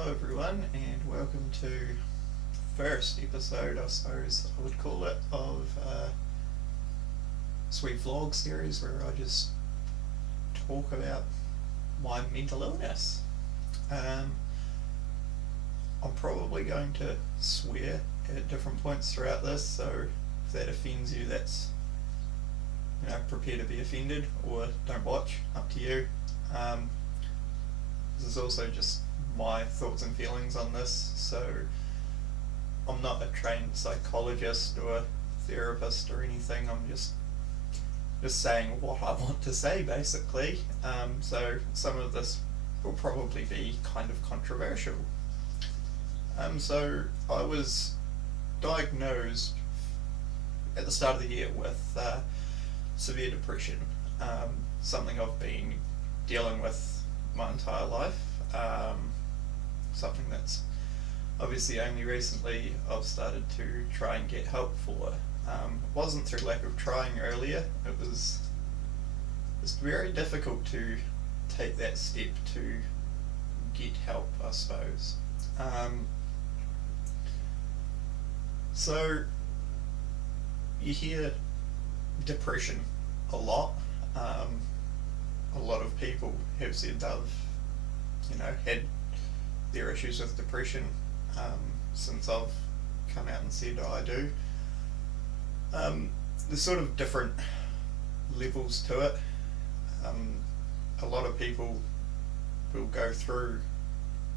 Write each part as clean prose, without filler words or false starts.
Hello everyone, and welcome to the first episode, I suppose I would call it, of Sweet Vlog series where I just talk about my mental illness. I'm probably going to swear at different points throughout this, so if that offends you, that's, prepare to be offended or don't watch, up to you. This is also just my thoughts and feelings on this, so I'm not a trained psychologist or therapist or anything. I'm just saying what I want to say, basically. So some of this will probably be kind of controversial. So I was diagnosed at the start of the year with severe depression, something I've been dealing with my entire life. Something that's obviously only recently I've started to try and get help for. It wasn't through lack of trying earlier. It's very difficult to take that step to get help, I suppose. So you hear depression a lot. A lot of people have said they've had their issues with depression since I've come out and said I do. There's sort of different levels to it. A lot of people will go through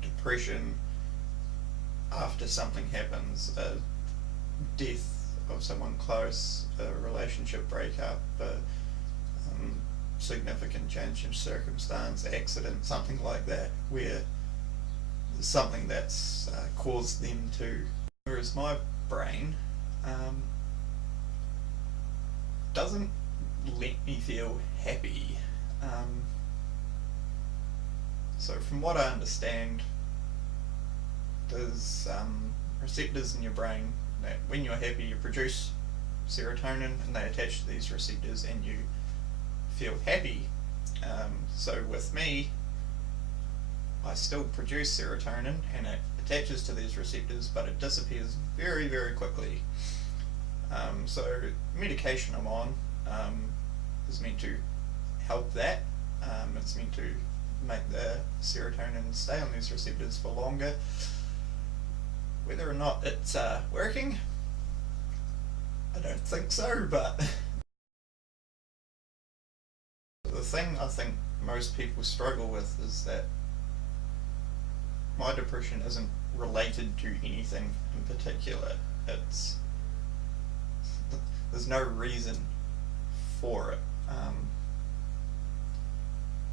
depression after something happens, a death of someone close, a relationship breakup, a significant change in circumstance, accident, something like that, where there's something that's caused them to. Whereas my brain doesn't let me feel happy. So from what I understand, there's receptors in your brain that when you're happy you produce serotonin, and they attach to these receptors and you feel happy. So with me, I still produce serotonin and it attaches to these receptors, but it disappears very, very quickly. So medication I'm on is meant to help that. It's meant to make the serotonin stay on these receptors for longer. Whether or not it's working, I don't think so, but the thing I think most people struggle with is that my depression isn't related to anything in particular. There's no reason for it.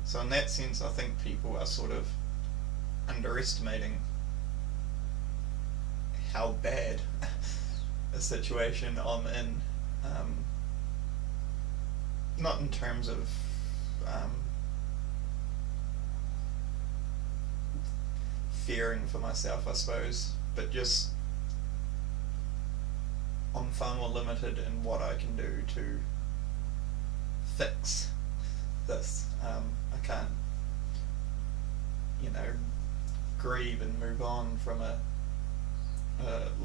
So in that sense, I think people are sort of underestimating how bad a situation I'm in. Not in terms of fearing for myself, I suppose, but just I'm far more limited in what I can do to fix this. I can't, grieve and move on from a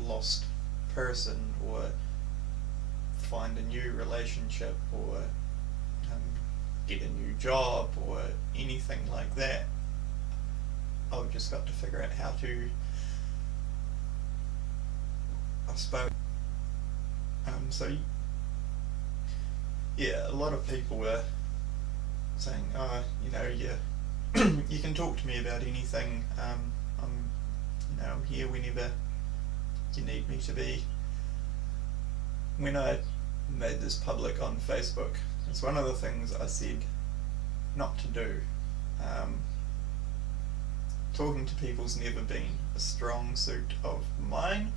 lost person, or find a new relationship, or get a new job, or anything like that. I've just got to figure out how to, I suppose. So yeah, a lot of people were saying, oh, you can talk to me about anything. I'm here whenever you need me to be. When I made this public on Facebook, it's one of the things I said not to do. Talking to people's never been a strong suit of mine.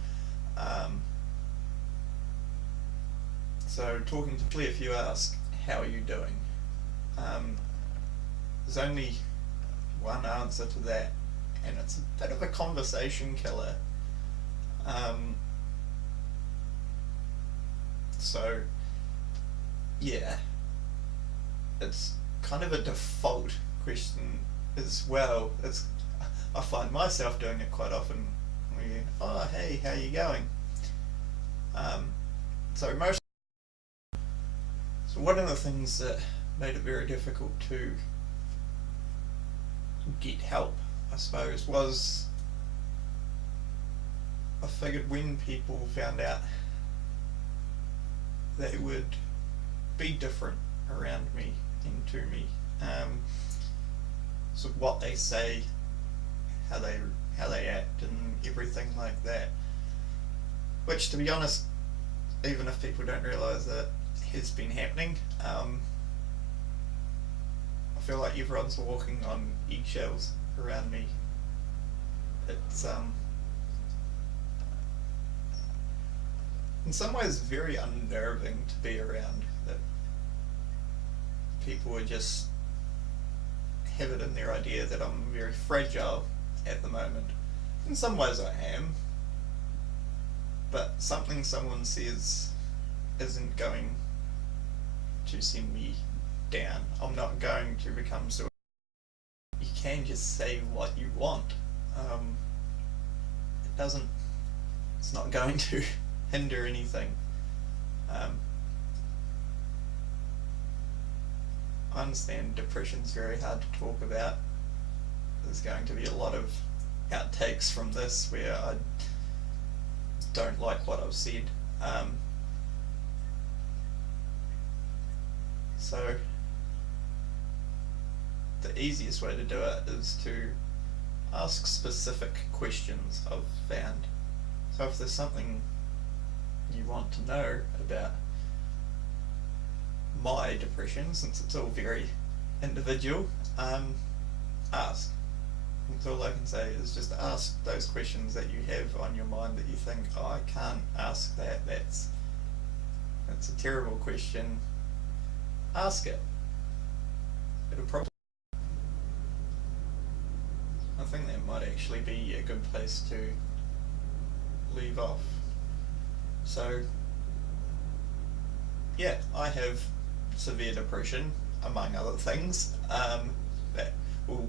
So talking to, if you ask, how are you doing? There's only one answer to that, and it's a bit of a conversation killer. So yeah, it's kind of a default question as well. I find myself doing it quite often. Where, oh hey, how you going? Um, so most so one of the things that made it very difficult to get help, I suppose, was I figured when people found out they would be different around me and to me, so what they say, how they act, and everything like that. Which, to be honest, even if people don't realise that has been happening, I feel like everyone's walking on eggshells around me. It's in some ways very unnerving to be around, that people are just have it in their idea that I'm very fragile at the moment. In some ways I am, but something someone says isn't going to send me down. I'm not going to become so. You can just say what you want. It doesn't. It's not going to hinder anything. I understand depression's very hard to talk about. There's going to be a lot of outtakes from this where I don't like what I've said. So the easiest way to do it is to ask specific questions I've found. So if there's something you want to know about my depression, since it's all very individual, ask. That's all I can say, is just ask those questions that you have on your mind that you think, oh, I can't ask that, that's a terrible question. Ask it. It'll probably, I think that might actually be a good place to leave off. So yeah, I have severe depression, among other things, that will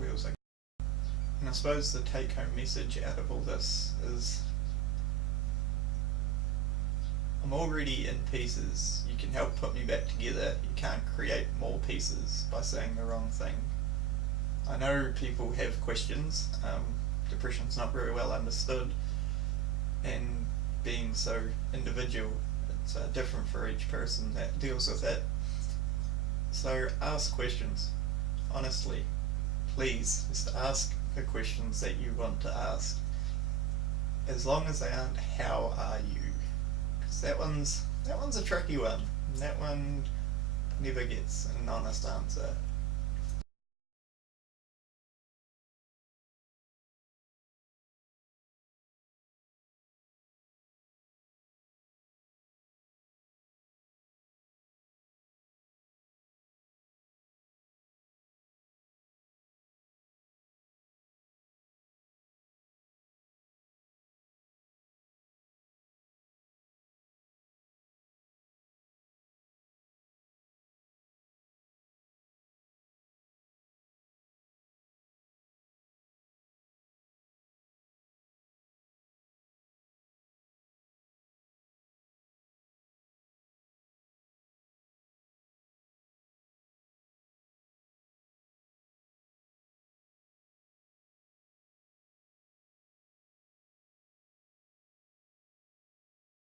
wheels like. And I suppose the take-home message out of all this is, I'm already in pieces. You can help put me back together. You can't create more pieces by saying the wrong thing. I know people have questions. Depression's not very well understood, and being so individual, it's different for each person that deals with it. So ask questions, honestly. Please, just ask the questions that you want to ask. As long as they aren't, how are you? Because that one's a tricky one. That one never gets an honest answer.